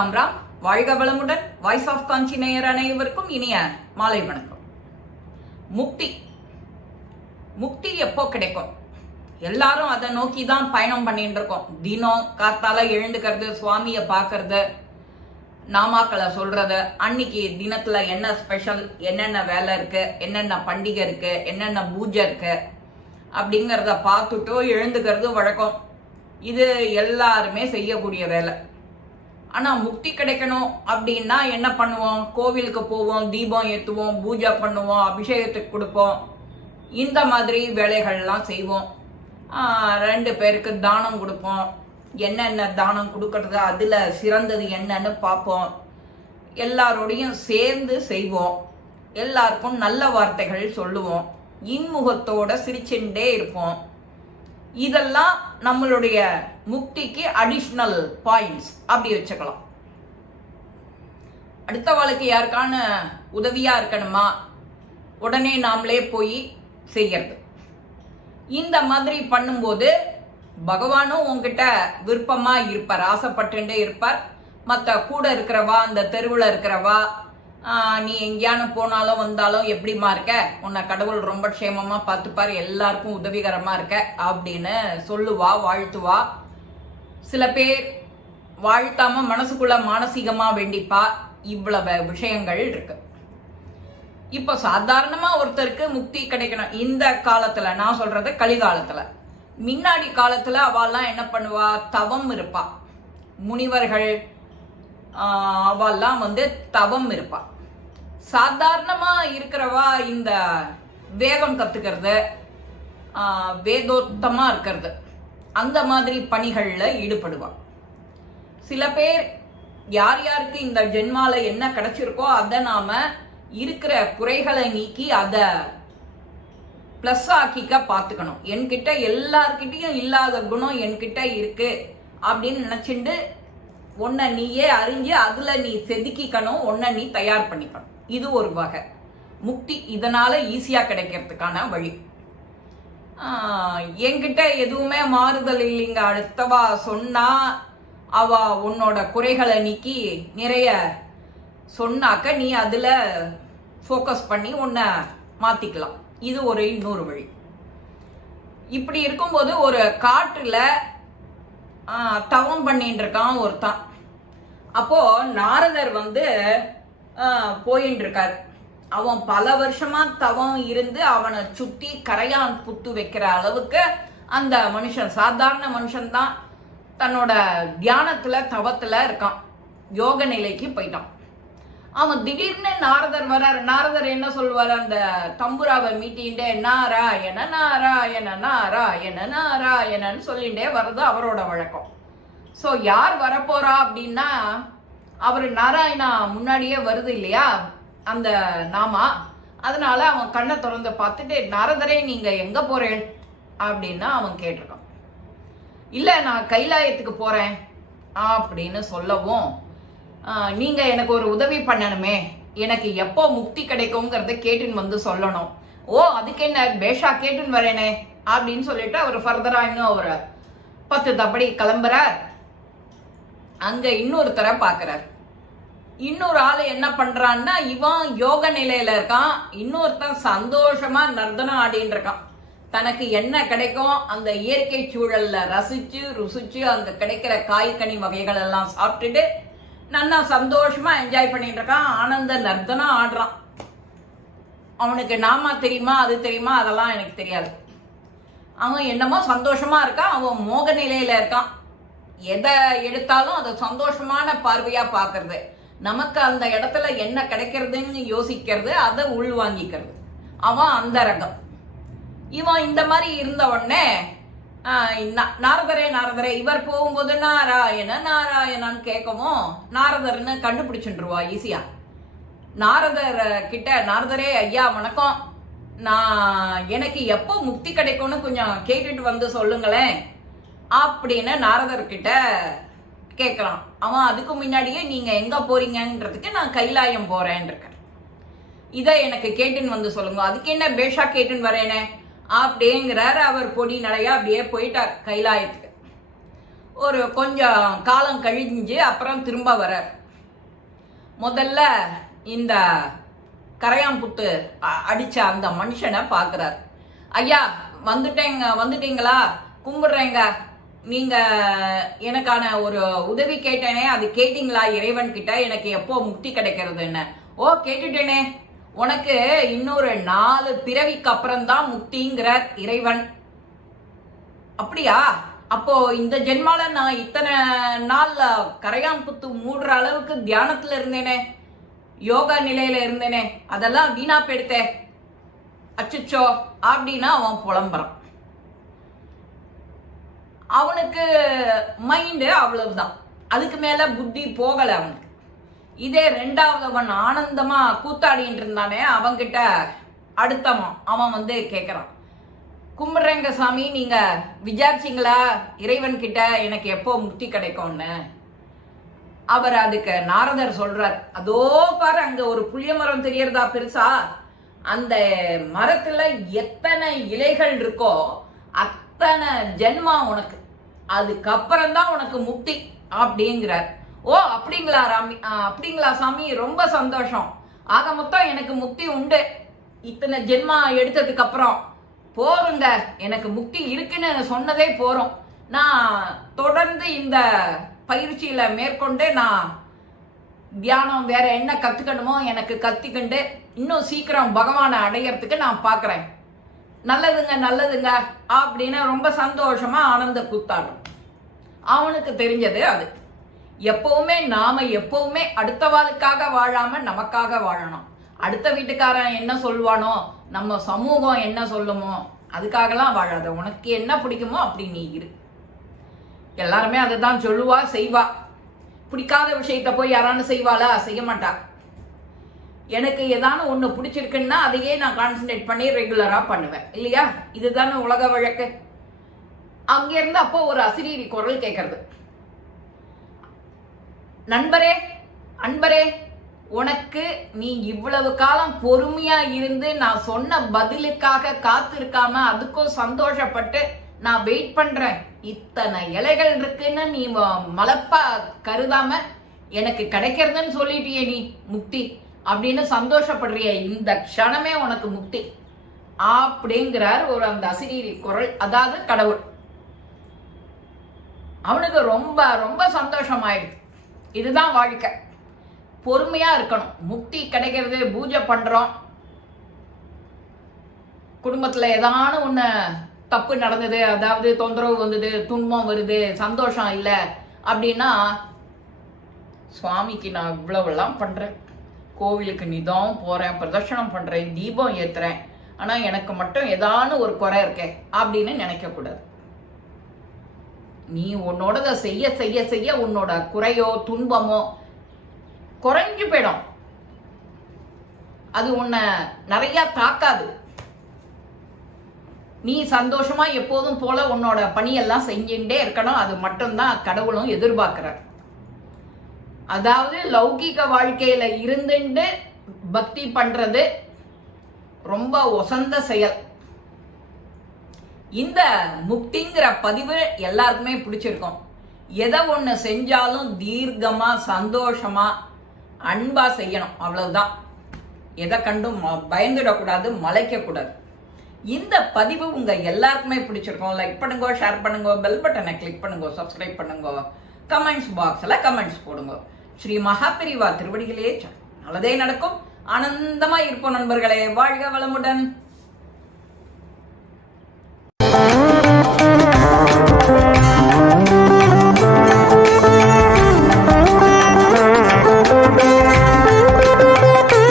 ராம் ராம். வாழ்க வளமுடன். Voice of காஞ்சி நேயர் அனைவருக்கும் இனிய மாலை வணக்கம். முக்தி. முக்தி எப்போ கிடைக்கும்? எல்லாரும் அதை நோக்கி தான் பயணம் பண்ணிட்டு இருக்கோம். தினம் காத்தால எழுந்துக்கிறது சுவாமியை பார்க்கறது நாமாக்களை சொல்றது அன்னைக்கு தினத்துல என்ன ஸ்பெஷல் என்னென்ன வேலை இருக்கு என்னென்ன பண்டிகை இருக்கு என்னென்ன பூஜை இருக்கு அப்படிங்கிறத பார்த்துட்டோ எழுந்துக்கிறது வழக்கம். இது எல்லாருமே செய்யக்கூடிய வேலை. ஆனால் முக்தி கிடைக்கணும் அப்படின்னா என்ன பண்ணுவோம்? கோவிலுக்கு போவோம் தீபம் ஏற்றுவோம் பூஜை பண்ணுவோம் அபிஷேகத்துக்கு கொடுப்போம். இந்த மாதிரி வேலைகள்லாம் செய்வோம். ரெண்டு பேருக்கு தானம் கொடுப்போம். என்னென்ன தானம் கொடுக்கறது அதில் சிறந்தது என்னன்னு பார்ப்போம். எல்லாரோடையும் சேர்ந்து செய்வோம். எல்லாருக்கும் நல்ல வார்த்தைகள் சொல்லுவோம். இன்முகத்தோட சிரிச்சுட்டே இருப்போம். இதெல்லாம் நம்மளுடைய முக்திக்கு அடிஷ்னல் பாயிண்ட்ஸ் அப்படி வச்சுக்கலாம். அடுத்த வாழ்க்கை யாருக்கான உதவியா இருக்கணுமா? உடனே நாமளே போய் செய்யறது. இந்த மாதிரி பண்ணும்போது பகவானும் உங்ககிட்ட விருப்பமா இருப்பார் ஆசைப்பட்டுட்டே இருப்பார். மற்ற கூட இருக்கிறவா அந்த தெருவில் இருக்கிறவா நீ எங்கேயானு போனாலும் வந்தாலும் எப்படிமா இருக்க? உன்னை கடவுள் ரொம்ப க்ஷேமமாக பார்த்துப்பார் எல்லாருக்கும் உதவிகரமாக இருக்க அப்படின்னு சொல்லுவா வாழ்த்துவா. சில பேர் வாழ்த்தாம மனசுக்குள்ள மானசீகமாக வேண்டிப்பா. இவ்வளவு விஷயங்கள் இருக்கு. இப்போ சாதாரணமாக ஒருத்தருக்கு முக்தி கிடைக்கணும். இந்த காலத்தில் நான் சொல்றது கலிகாலத்தில். முன்னாடி காலத்தில் அவெல்லாம் என்ன பண்ணுவா? தவம் இருப்பா. முனிவர்கள் அவெல்லாம் வந்து தவம் இருப்பா. சாதாரணமா இருக்கிறவா இந்த வேகம் கத்துக்கிறது ஆஹ், வேதோத்தமா இருக்கிறது. அந்த மாதிரி பணிகளில் ஈடுபடுவா. சில பேர் யார் யாருக்கு இந்த ஜென்மால என்ன கிடைச்சிருக்கோ அதை நாம இருக்கிற குறைகளை நீக்கி அதை ப்ளஸ் ஆக்கிக்க பார்த்துக்கணும் என்கிட்ட எல்லார்கிட்டையும் இல்லாத குணம் என்கிட்ட இருக்கு அப்படின்னு நினச்சிண்டு உன்னை நீயே அறிஞ்சு அதில் நீ செதுக்கிக்கணும் உன்னை நீ தயார் பண்ணிக்கணும். இது ஒரு வகை. முக்தி இதனால் ஈஸியாக கிடைக்கிறதுக்கான வழி. என்கிட்ட எதுவுமே மாறுதல் இல்லைங்க. அடுத்தவா சொன்னா அவ உன்னோட குறைகளை நீக்கி நிறைய சொன்னாக்க நீ அதில் ஃபோக்கஸ் பண்ணி உன்னை மாற்றிக்கலாம் இது ஒரு இன்னொரு வழி. இப்படி இருக்கும்போது ஒரு காற்றில் தவம் பண்ணிட்டு இருக்கான் ஒருத்தான். அப்போது நாரதர் வந்து போயின்னு இருக்கார் அவன் பல வருஷமா தவம் இருந்து அவனை சுட்டி கரையான் புத்து வைக்கிற அளவுக்கு அந்த மனுஷன் சாதாரண மனுஷன்தான் தன்னோட தியானத்துல தவத்துல இருக்கான். யோக நிலைக்கு போயிட்டான். அவன் திடீர்னு நாரதர் வரார். நாரதர் என்ன சொல்வார் அந்த தம்புராவை மீட்டின்ண்டே நாராயண நாராயண நாராயண நாராயணன்னு சொல்லிகிட்டே வர்றது அவரோட வழக்கம். ஸோ யார் வரப்போறா அப்படின்னா அவர் நாராயணா முன்னாடியே வருது இல்லையா? அந்த நாமா? அதனால அவன் கண்ணை திறந்து பார்த்துட்டு நரதரே நீங்கள் எங்கே போகிறேன் அப்படின்னா அவன் கேட்டிருக்கான். இல்லை நான் கைலாயத்துக்கு போகிறேன் அப்படின்னு சொல்லவும் நீங்கள் எனக்கு ஒரு உதவி பண்ணணுமே. எனக்கு எப்போ முக்தி கிடைக்குங்கிறத கேட்டுன்னு வந்து சொல்லணும். ஓ அதுக்கு என்ன? பேஷா கேட்டுன்னு வரேனே. அப்படின்னு சொல்லிட்டு அவர் ஃபர்தராக இன்னும் அவர் பத்து தப்படி கிளம்புறார். அங்கே இன்னொருத்தரை பார்க்குறார் இன்னொரு ஆள் என்ன பண்றான்னா இவன் யோக நிலையில இருக்கான். இன்னொருத்தன் சந்தோஷமா நர்தனம் ஆடின்னு இருக்கான். தனக்கு என்ன கிடைக்கும்? அந்த இயற்கை சூழல்ல ரசிச்சு ருசிச்சு அங்கே கிடைக்கிற காய்கனி வகைகள் எல்லாம் சாப்பிட்டுட்டு நல்லா சந்தோஷமா என்ஜாய் பண்ணிட்டு இருக்கான். ஆனந்த நர்தனம் ஆடுறான். அவனுக்கு நாமா தெரியுமா? அது தெரியுமா? அதெல்லாம் எனக்கு தெரியாது. அவன் என்னமோ சந்தோஷமா இருக்கான். அவன் மோக நிலையில இருக்கான். எதை எடுத்தாலும் அதை சந்தோஷமான பார்வையா பார்க்கறது. நமக்கு அந்த இடத்துல என்ன கிடைக்கிறதுன்னு யோசிக்கிறது அதை உள்வாங்கிக்கிறது. அவன் அந்த ரகம். இவன் இந்த மாதிரி இருந்த உடனே நாரதரே நாரதரே இவர் போகும்போது நாராயண நாராயணான்னு கேட்கவும் நாரதர்னு கண்டுபிடிச்சுருவா ஈஸியா. நாரதர் கிட்ட நாரதரே ஐயா வணக்கம். நான் எனக்கு எப்போ முக்தி கிடைக்கும்னு கொஞ்சம் கேட்டுட்டு வந்து சொல்லுங்களேன். அப்படின்னு நாரதர் கிட்ட கேட்கலாம். அவன் அதுக்கு முன்னாடியே நீங்க எங்க போறீங்கன்றதுக்கு நான் கைலாயம் போறேன் இருக்கேன் இதை எனக்கு கேட்டுன்னு வந்து சொல்லுங்க. அதுக்கு என்ன பேஷா கேட்டுன்னு வரேனே? அப்படிங்கிறார் அவர் பொடி நடையா அப்படியே போயிட்டார் கைலாயத்துக்கு. ஒரு கொஞ்சம் காலம் கழிஞ்சு அப்புறம் திரும்ப வரார் முதல்ல இந்த கரையாம்புத்து அடித்த அந்த மனுஷனை பார்க்குறார். ஐயா வந்துட்டேங்க வந்துட்டீங்களா? கும்பிடுறேங்க. நீங்க எனக்கான ஒரு உதவி கேட்டேனே அது கேட்டீங்களா இறைவன் கிட்ட எனக்கு எப்போ முக்தி கிடைக்கிறதுன்னு ஓ கேட்டுட்டேனே. உனக்கு இன்னொரு நாலு பிறவிக்கு அப்புறம் தான் முக்திங்கிறார் இறைவன். அப்படியா? அப்போ இந்த ஜென்மால நான் இத்தனை நாள்ல கரையாம்புத்து மூடுற அளவுக்கு தியானத்துல இருந்தேனே யோகா நிலையில இருந்தேனே அதெல்லாம் வீணா போயிடுத்தே. அச்சுச்சோ அப்படின்னா அவன் புலம்புறான். அவனுக்கு மைண்டு அவ்வளவுதான். அதுக்கு மேல புத்தி போகலை அவனுக்கு. இதே ரெண்டாவது அவன் ஆனந்தமா கூத்தாடிட்டு இருந்தானே அவன்கிட்ட அடுத்தவன் அவன் வந்து கேட்குறான் கும்பிட்றேங்க சாமி நீங்க விசாரிச்சிங்களா? இறைவன் கிட்ட எனக்கு எப்போ முக்தி கிடைக்கும்னு? அவர் அதுக்கு நாரதர் சொல்றார். அதோ பாரு அங்க ஒரு புளிய மரம் தெரியறதா பெருசா? அந்த மரத்துல எத்தனை இலைகள் இருக்கோ அத்தனை ஜென்மா உனக்கு. அதுக்கப்புறம் தான் உனக்கு முக்தி அப்படிங்கிறார். ஓ அப்படிங்களா ராமி ஆ, அப்படிங்களா சாமி ரொம்ப சந்தோஷம். ஆக மொத்தம் எனக்கு முக்தி உண்டு. இத்தனை ஜென்மா எடுத்ததுக்கு அப்புறம் போருங்க எனக்கு முக்தி இருக்குன்னு சொன்னதே போறோம். நான் தொடர்ந்து இந்த பயிற்சியில மேற்கொண்டு நான் தியானம் வேற என்ன கத்துக்கணுமோ எனக்கு கத்திக்கண்டு இன்னும் சீக்கிரம் பகவானை அடையறதுக்கு நான் பார்க்குறேன் நல்லதுங்க நல்லதுங்க அப்படின்னு ரொம்ப சந்தோஷமா ஆனந்த கூத்தாடும் அவனுக்கு தெரிஞ்சது அது. எப்பவுமே நாம எப்பவுமே அடுத்தவாளுக்காக வாழாம நமக்காக வாழணும். அடுத்த வீட்டுக்காரன் என்ன சொல்வானோ நம்ம சமூகம் என்ன சொல்லுமோ அதுக்காகலாம் வாழாத. உனக்கு என்ன பிடிக்குமோ அப்படி நீ இரு. எல்லாருமே அதை தான் சொல்லுவா செய்வா. பிடிக்காத விஷயத்த போய் யாரானு செய்வாளா? செய்ய மாட்டா. எனக்கு ஏதானு ஒன்று பிடிச்சிருக்குன்னா அதையே நான் கான்சன்ட்ரேட் பண்ணி ரெகுலராக பண்ணுவேன். இல்லையா? இதுதானே உலக வழக்கு. அங்கேருந்து அப்போ ஒரு அசிரீரி குரல் கேட்கறது நண்பரே அன்பரே உனக்கு நீ இவ்வளவு காலம் பொறுமையா இருந்து நான் சொன்ன பதிலுக்காக காத்திருக்காம அதுக்கும் சந்தோஷப்பட்டு நான் வெயிட் பண்றேன். இத்தனை இலைகள் இருக்குன்னு நீ மலப்பா கருதாம எனக்கு கிடைக்கிறதுன்னு சொல்லிட்டியே நீ முக்தி. அப்படின்னு சந்தோஷப்படுறிய இந்த க்ஷணமே உனக்கு முக்தி. அப்படிங்கிறார் ஒரு அந்த அசிரீரி குரல். அதாவது கடவுள். அவனுக்கு ரொம்ப ரொம்ப சந்தோஷம் ஆயிடுது இதுதான் வாழ்க்கை. பொறுமையா இருக்கணும். முக்தி கிடைக்கிறது பூஜை பண்றோம். குடும்பத்துல ஏதான ஒன்று தப்பு நடந்தது அதாவது தொந்தரவு வந்தது துன்பம் வருது சந்தோஷம் இல்லை அப்படின்னா சுவாமிக்கு நான் இவ்வளவெல்லாம் பண்றேன். கோவிலுக்கு நிதம் போகிறேன் பிரதர்ஷனம் பண்ணுறேன் தீபம் ஏற்றுறேன் ஆனால் எனக்கு மட்டும் ஏதானு ஒரு குறை இருக்கே அப்படின்னு நினைக்கக்கூடாது. நீ உன்னோடத செய்ய செய்ய செய்ய உன்னோட குறையோ துன்பமோ குறைஞ்சு போயிடும். அது உன்னை நிறையா தாக்காது. நீ சந்தோஷமா எப்போதும் போல உன்னோட பணியெல்லாம் செஞ்சுட்டே இருக்கணும். அது மட்டும்தான் கடவுளும் எதிர்பார்க்கிறார். அதாவது லௌகிக வாழ்க்கையில இருந்துட்டு பக்தி பண்றது ரொம்ப ஒசந்த செயல். இந்த முக்திங்கிற பதிவு எல்லாருக்குமே பிடிச்சிருக்கும். எதை ஒன்று செஞ்சாலும் தீர்க்கமா சந்தோஷமா அன்பா செய்யணும். அவ்வளவுதான். எதை கண்டும் ம- பயந்துடக்கூடாது மலைக்கக்கூடாது. இந்த பதிவு உங்க எல்லாருக்குமே பிடிச்சிருக்கும். லைக் பண்ணுங்க ஷேர் பண்ணுங்க பெல் பட்டனை கிளிக் பண்ணுங்க சப்ஸ்கிரைப் பண்ணுங்க. கமெண்ட்ஸ் பாக்ஸில் கமெண்ட்ஸ் போடுங்க. ஸ்ரீ மகாபிரிவா திருவடிகளே நல்லதே நடக்கும். ஆனந்தமா இருப்போம் நண்பர்களே. வாழ்க வளமுடன்.